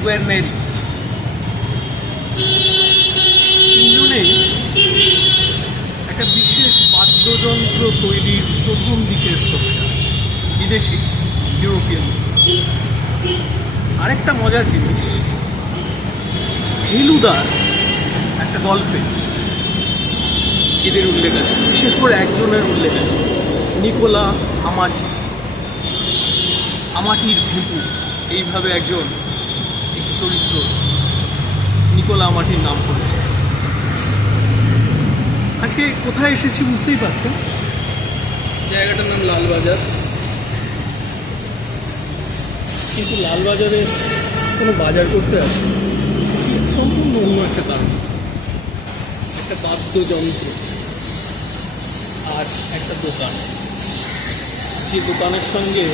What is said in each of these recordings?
গুয়ার্নেরি, তিনজনেই একটা বিশেষ বাদ্যযন্ত্র তৈরির প্রথম দিকের স্রষ্টা, বিদেশি, ইউরোপিয়ান। আরেকটা মজার জিনিস, ফেলুদার একটা গল্পে এদের উল্লেখ আছে, বিশেষ করে একজনের উল্লেখ আছে, নিকোলা আমাটি, আমাটির ভেপু, এইভাবে একটি চরিত্র নিকোলা আমাটির নাম করেছে। আজকে কোথায় এসেছি বুঝতেই পারছেন, জায়গাটার নাম লালবাজার। কিন্তু লালবাজারে কোনো বাজার করতে আসে সম্পূর্ণ অন্য একটা কারণ, একটা বাদ্যযন্ত্র আর একটা দোকান, যে দোকানের সঙ্গে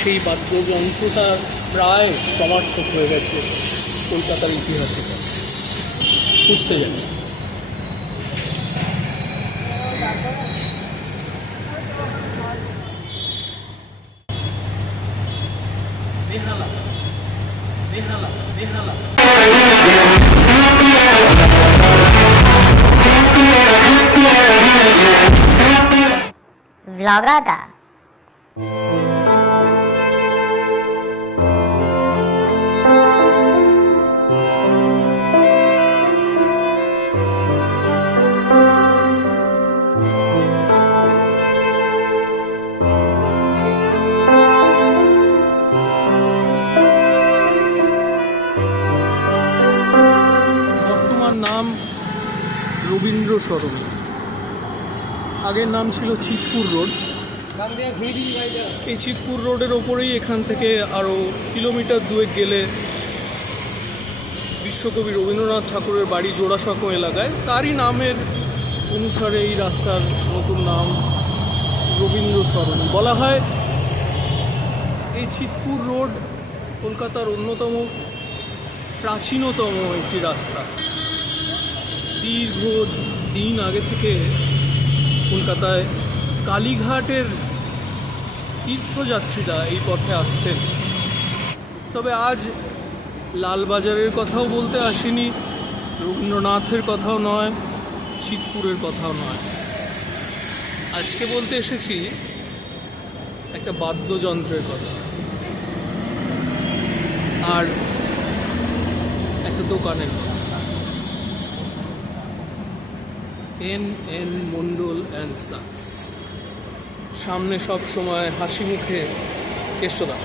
সেই বাদ্যযন্ত্রটা প্রায় সমার্থক হয়ে গেছে কলকাতার ইতিহাসে। খুঁজতে যাচ্ছে। বেহালা, বেহালা, বেহালা। Vlogada. বর্তমান নাম রবীন্দ্র সরণি, আগের নাম ছিল চিতপুর রোড। এই চিতপুর রোডের ওপরেই এখান থেকে আরও কিলোমিটার দুয়েক গেলে বিশ্বকবি রবীন্দ্রনাথ ঠাকুরের বাড়ি জোড়াসাঁকো এলাকায়, তারই নামের অনুসারে এই রাস্তার নতুন নাম রবীন্দ্র সরণি। বলা হয় এই চিতপুর রোড কলকাতার অন্যতম প্রাচীনতম একটি রাস্তা। দীর্ঘ দিন আগে থেকে কলকাতায় কালীঘাটের তীর্থযাত্রীরা এই পথে আসতেন। তবে আজ লালবাজারের কথাও বলতে আসিনি, রবীন্দ্রনাথের কথাও নয়, চিতপুরের কথাও নয়। আজকে বলতে এসেছি একটা বাদ্যযন্ত্রের কথা আর একটা দোকানের কথা। এন মন্ডল অ্যান্ড সান্স, সামনে সব সময় হাসি মুখে কেষ্টদা।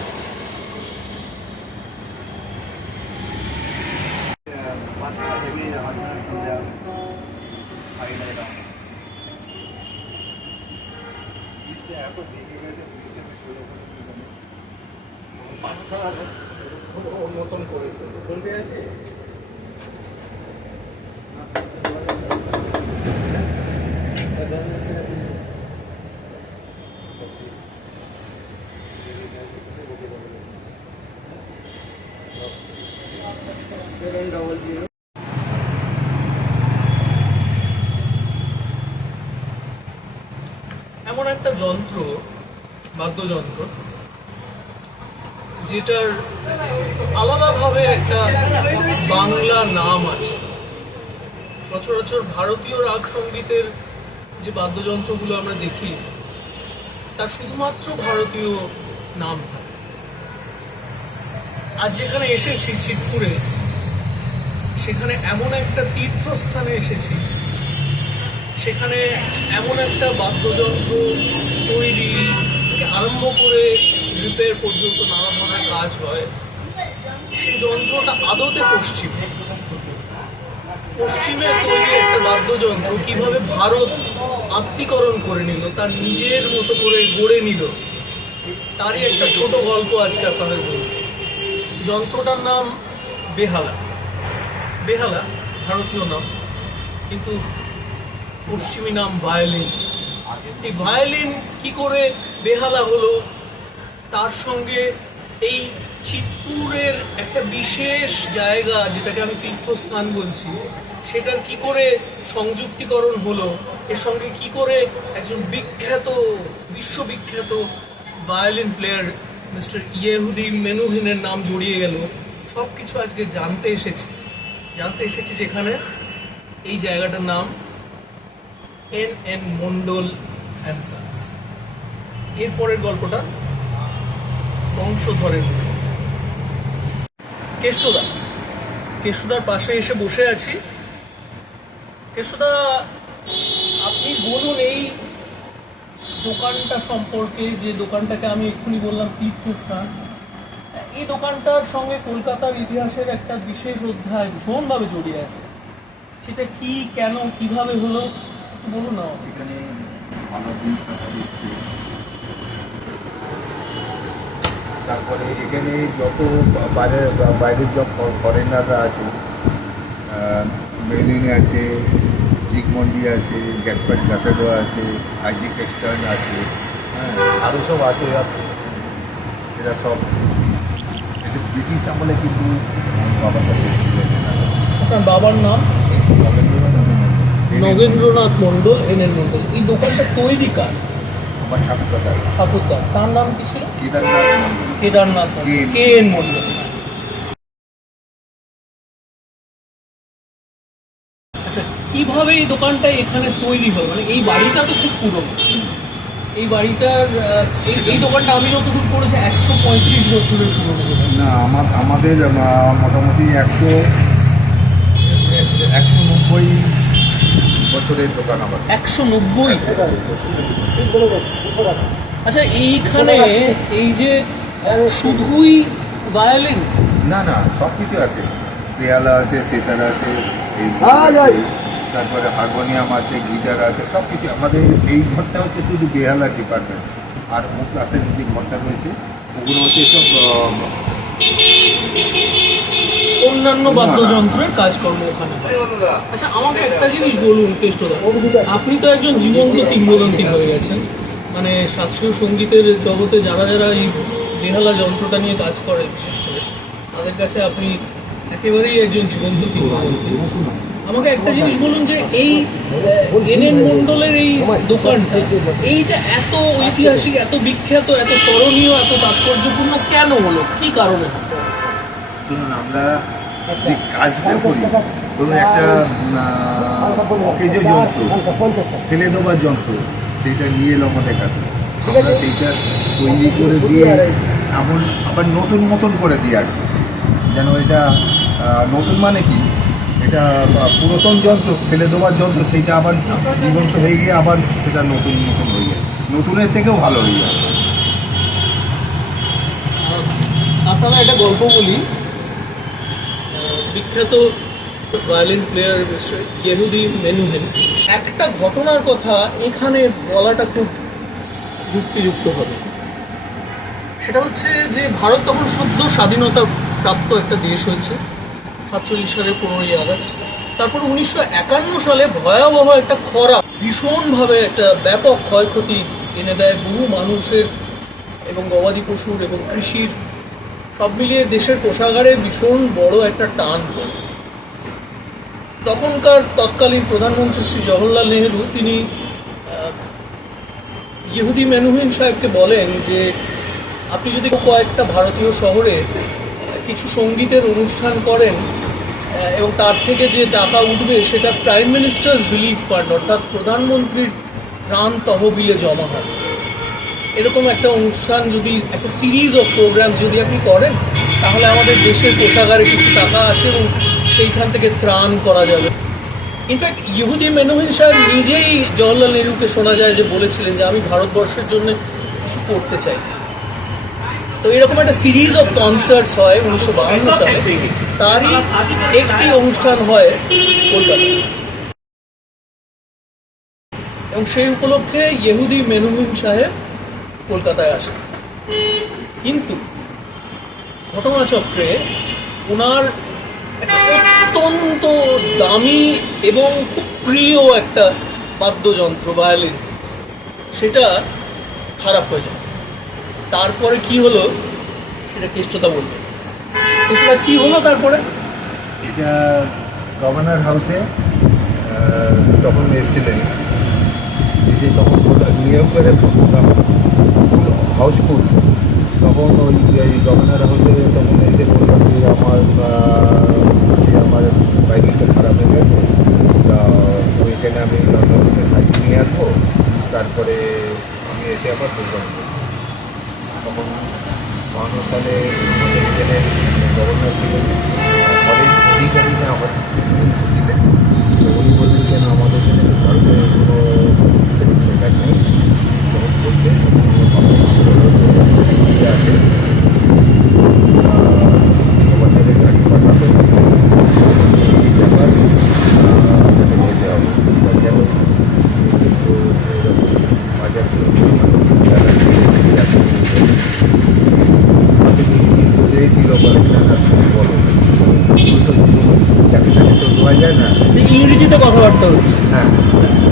মতন করেছে কোনটি আছে এমন একটা যন্ত্র, বাদ্যযন্ত্র, যেটার আলাদাভাবে একটা বাংলা নাম আছে। সচরাচর ভারতীয় রাগ সঙ্গীতের যে বাদ্যযন্ত্রগুলো আমরা দেখি, তার শুধুমাত্র ভারতীয় নাম থাকে। আজ যেখানে এসেছি চিতপুরে, সেখানে এমন একটা তীর্থস্থানে এসেছি, সেখানে এমন একটা বাদ্যযন্ত্র তৈরি থেকে আরম্ভ করে রিপেয়ার পর্যন্ত নানা ধরনের কাজ হয়। সেই যন্ত্রটা আদতে পশ্চিমে তৈরি একটা বাদ্যযন্ত্র কিভাবে ভারত আত্মীকরণ করে নিল, তার নিজের মতো করে গড়ে নিল, তারই একটা ছোট গল্প আজকে আপনাদের বলব। যন্ত্রটার নাম বেহালা। বেহালা ভারতীয় নাম, কিন্তু পশ্চিমী নাম ভায়োলিন। এই ভায়োলিন কি করে বেহালা হলো, তার সঙ্গে এই চিতপুরের একটা বিশেষ জায়গা, যেটাকে আমি তীর্থস্থান বলছি, সেটার কি করে সংযুক্তিকরণ হলো, এর সঙ্গে কি করে একজন বিশ্ববিখ্যাত ভায়োলিন প্লেয়ার মিস্টার ইয়েহুদি মেনুহিনের নাম জড়িয়ে গেল, সব কিছু আজকে জানতে এসেছি যেখানে এই জায়গাটার নাম এন মন্ডল অ্যান্ড সন্স। এরপরের গল্পটা বংশধরের মতো। কেষ্টদার পাশে এসে বসে আছি। কেষ্টদা, আপনি বলুন এই দোকানটা সম্পর্কে, যে দোকানটাকে আমি এক্ষুনি বললাম তীর্থস্থান, এই দোকানটার সঙ্গে কলকাতার ইতিহাসের একটা বিশেষ অধ্যায় ভীষণভাবে জড়িয়ে আছে। সেটা কি, কেন, কিভাবে হলো একটু বলুন না। এখানে অনেকদিন এসছে, তারপরে এখানে যত বাইরের যত ফরেনাররা আছে, মেলিনে আছে, জিগমন্ডি আছে, গ্যাসপাট গ্যাসেডো আছে, আইজিক এস্টার্ন আছে, হ্যাঁ, আরও সব আছে। এরা সব এটা ব্রিটিশ আমলে কিন্তু বাবার কাছে এসেছিলেন। আপনার বাবার নাম নগেন্দ্রনাথ মন্ডল, এন মন্ডল। এই দোকানটা তৈরি কার? আমার ঠাকুরদার। তার নাম কি ছিল? Kedarnath K N Mondal. আচ্ছা, কিভাবে এই দোকানটা এখানে তৈরি হয়? মানে এই বাড়িটা তো খুব পুরনো। এই বাড়িটার এই দোকানটা আমি যতদূর পড়েছি 135 বছরের পুরনো দোকান। না, আমাদের মোটামুটি 190 বছরের দোকান। আবার 190? আচ্ছা, এইখানে এই যে শুধুই ভায়োলিন? না, সব কিছু আছে। পেয়ালা আছে, সেতার আছে, তারপরে হারমোনিয়াম আছে, গিটার আছে, সব কিছু। আমাদের এই ঘরটা হচ্ছে শুধু বেহালার ডিপার্টমেন্ট, আর ও ক্লাসের যে ঘরটা রয়েছে ওগুলো হচ্ছে সব অন্যান্য বাদ্যযন্ত্রের কাজকর্ম ওখানে হয়। আচ্ছা, আমাকে একটা জিনিস বলুন কেষ্টদা, আপনি তো একজন জীবন্ত কিংবদন্তি হয়ে গেছেন। মানে শাস্ত্রীয় সঙ্গীতের জগতে যারা এই বেহালা যন্ত্রটা নিয়ে কাজ করে, বিশেষ করে তাদের কাছে আপনি একেবারেই একজন জীবন্ত কিংবদন্তি। আমাকে একটা জিনিস বলুন যে এই এন মন্ডলের এই দোকানটা, এইটা এত ঐতিহাসিক, এত বিখ্যাত, এত স্মরণীয়, এত তাৎপর্যপূর্ণ কেন হলো? কি কারণে? শুনুন, আমরা যে কাজটা করি, ধরুন একটা অকেজ যন্ত্র, ফেলে দেওয়ার যন্ত্র, সেইটা নিয়ে এলো আমাদের কাছে। আমরা সেইটা তৈরি করে দিয়ে এমন আবার নতুন মতন করে দিই আর কি। যেন এটা নতুন মানে কি, এটা পুরাতন যন্ত্র, ফেলে দেওয়ার যন্ত্র, সেইটা আবার জীবন্ত হয়ে গিয়ে আবার সেটা নতুন হয়ে যায়, নতুনের থেকেও ভালো হয়ে যায়। আপনারা একটা গল্প বলি। বিখ্যাত ভায়োলিন প্লেয়ার মিস্টার ইহুদি মেনুহেন, একটা ঘটনার কথা এখানে বলাটা খুব যুক্তিযুক্ত হবে। সেটা হচ্ছে যে ভারত তখন সদ্য স্বাধীনতা প্রাপ্ত একটা দেশ হয়েছে, 47 সালের 15ই আগস্ট। তারপর 1951 সালে ভয়াবহ একটা খরা ভীষণভাবে একটা ব্যাপক ক্ষয়ক্ষতি এনে দেয় বহু মানুষের এবং গবাদি পশুর এবং কৃষির। সব মিলিয়ে দেশের কোষাগারে ভীষণ বড় একটা টান পড়ে। তখনকার তৎকালীন প্রধানমন্ত্রী শ্রী জওহরলাল নেহেরু, তিনি ইহুদি মেনুহিন সাহেবকে বলেন যে আপনি যদি কয়েকটা ভারতীয় শহরে কিছু সঙ্গীতের অনুষ্ঠান করেন এবং তার থেকে যে টাকা উঠবে সেটা প্রাইম মিনিস্টার্স রিলিফ ফান্ড, অর্থাৎ প্রধানমন্ত্রীর ত্রাণ তহবিলে জমা হবে। এরকম একটা অনুষ্ঠান যদি, একটা সিরিজ অফ প্রোগ্রাম যদি আপনি করেন, তাহলে আমাদের দেশের কোষাগারে কিছু টাকা আসে এবং সেইখান থেকে ত্রাণ করা যাবে। ইনফ্যাক্ট ইহুদি মেনুহিন সাহেব নিজেই জওহরলাল নেহরুকে শোনা যায় যে বলেছিলেন যে আমি ভারতবর্ষের জন্য কিছু করতে চাই। তো এরকম একটা সিরিজ অফ কনসার্টস হয় 1952 সালে, তারই একটি অনুষ্ঠান হয় কলকাতায়, এবং সেই উপলক্ষে ইহুদি মেনুহিন সাহেব কলকাতায় আসে। কিন্তু ঘটনাচক্রে ওনার একটা অত্যন্ত দামি এবং খুব প্রিয় একটা বাদ্যযন্ত্র ভায়োলিন, সেটা খারাপ হয়ে যায়। তারপরে কি হলো সেটা কেষ্টদা বলবে। কেষ্টদা, কি হলো তারপরে? এটা গভর্নর হাউসে তখন এসেছিলেন, এসে তখন নিয়োগ করে হাউসফুল, তখন ওই গভর্নর হাউসে তখন এসে বললো যে আমার বাইকটা খারাপ হয়ে গেছে, তা ওইখানে আমি লন্ডন থেকে সাইকেল নিয়ে আসবো, তারপরে আমি এসে আবার দুর্গম তখন 52 সালে আমাদের এখানে গভর্নর ছিলেন অনেক অধিকারী না আমার ছিলেন, তো উনি বললেন কেন আমাদের এখানে ভারতে কোনো লেখা নেই, তখন বলতে আছে গভর্নরের গাড়ি পাঠাতে ব্যাপার যেতে হবে কেন কিন্তু বাজার ছিল চেয়েছিল বলে না বলো চাকরি থাকে তো দেওয়া যায় না। ইংরেজিতে কথাবার্তা হচ্ছে। হ্যাঁ, আচ্ছা,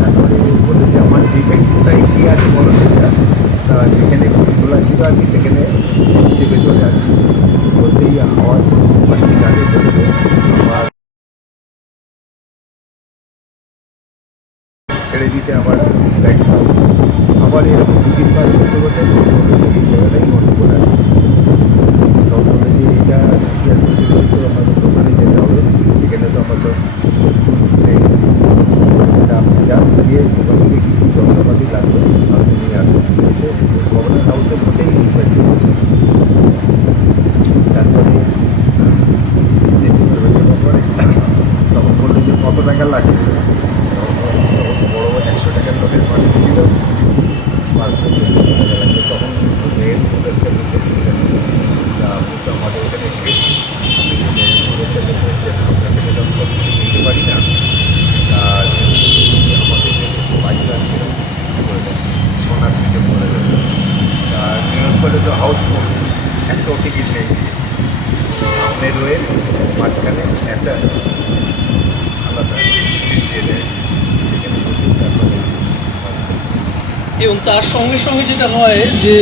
তারপরে বললো যে আমার ডিফেক্ট কোথায় কী আছে বলো সেটা, তা যেখানে খোলা ছিল আর কি সেখানে চেপে চলে আসি বলতেই আওয়াজ বাড়িতে গাড়ি এসে বলে আবার ছেড়ে দিতে আবার লাইট সাউন্ড আবার এরকম 2-3 বার করতে করতে এই জায়গাটাই গন্ডগোল আছে। তখন বলে যে এটা তো আমাদের দোকানে যেতে হবে, এখানে তো আমার সব টুলস নেই, এটা আপনি যান গিয়ে দোকান থেকে কী কী যন্ত্রপাতি লাগবে আপনি নিয়ে আসুন, এসে গভর্নর হাউসে বসেই ইনকোয়ারি করেছে। তারপরে পরে তখন বললো যে কত টাকা লাগছে, তখন বড় 100 টাকার নোটের মাটি ছিল, তখন মেয়ের পুলিশকে এসেছিলেন, তা আপনি তো আমাদের এখানে গেছি, এসেছেন আপনাকে তো সব কিছু নিতে পারি না, আর আমাদের যে বাড়িটা ছিল সোনার সিটে পড়ে গেল, আর নিয়োগ করে তো হাউসফুল, একটাও টিকিট নেই, সামনে রয়ে মাঝখানে একটা আলাদা সিট দিয়ে দেয়, সেখানে বসে তারপরে এবং তার সঙ্গে সঙ্গে যেটা হয় যে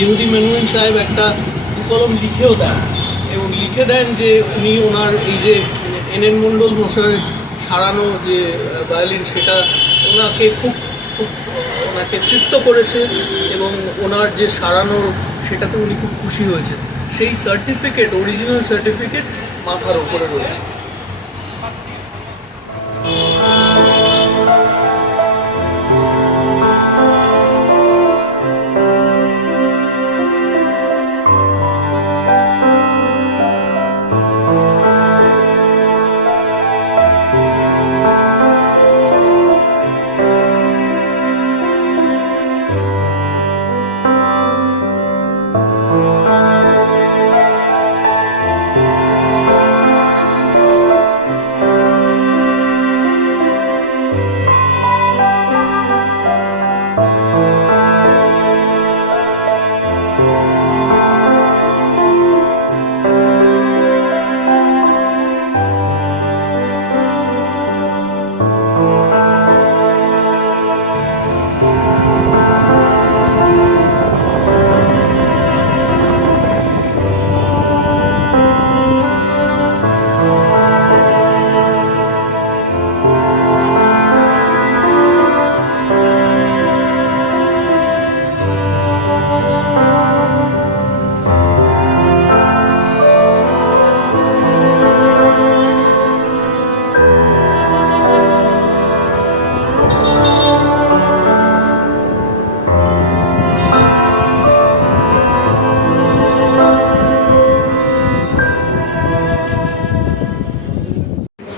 ইহুদি মেনুয়েল সাহেব একটা কলম লিখেও দেন এবং লিখে দেন যে উনি ওনার এই যে এনএন মণ্ডল মশাইয়ের সারানো যে ভায়োলিন সেটা ওনাকে খুব খুব ওনাকে তৃপ্ত করেছে এবং ওনার যে সারানো সেটাতে উনি খুব খুশি হয়েছে। সেই সার্টিফিকেট, অরিজিনাল সার্টিফিকেট মাথার উপরে রয়েছে।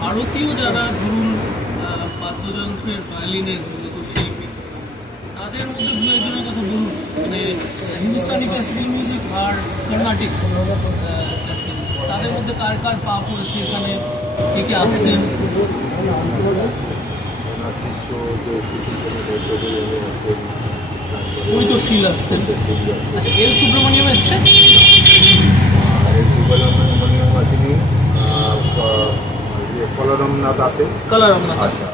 ভারতীয় যারা ধরুন বাদ্যযন্ত্রের ভায়োলিনের মূলত শিল্পী, তাদের মধ্যে দু একজনের কথা বলুন, মানে হিন্দুস্তানি ক্লাসিক্যাল মিউজিক আর কর্ণাটিক তাদের মধ্যে কার কার পা পড়েছে এখানে, কে কে আসতেন? ওনার শিষ্য যে শিশুদের ওই তো শিল আসতেন। আচ্ছা, এল সুব্রমণিয়াম এসছেন? সুব্রমণিয়াম আসেনি, কলরমনাথ আছে, কলারমনাথ আছে। আচ্ছা।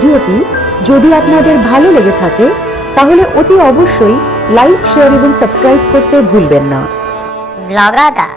ভিডিওটি যদি আপনাদের ভালো লেগে থাকে তাহলে অতি অবশ্যই লাইক, শেয়ার এবং সাবস্ক্রাইব করতে ভুলবেন না। ব্লগাদা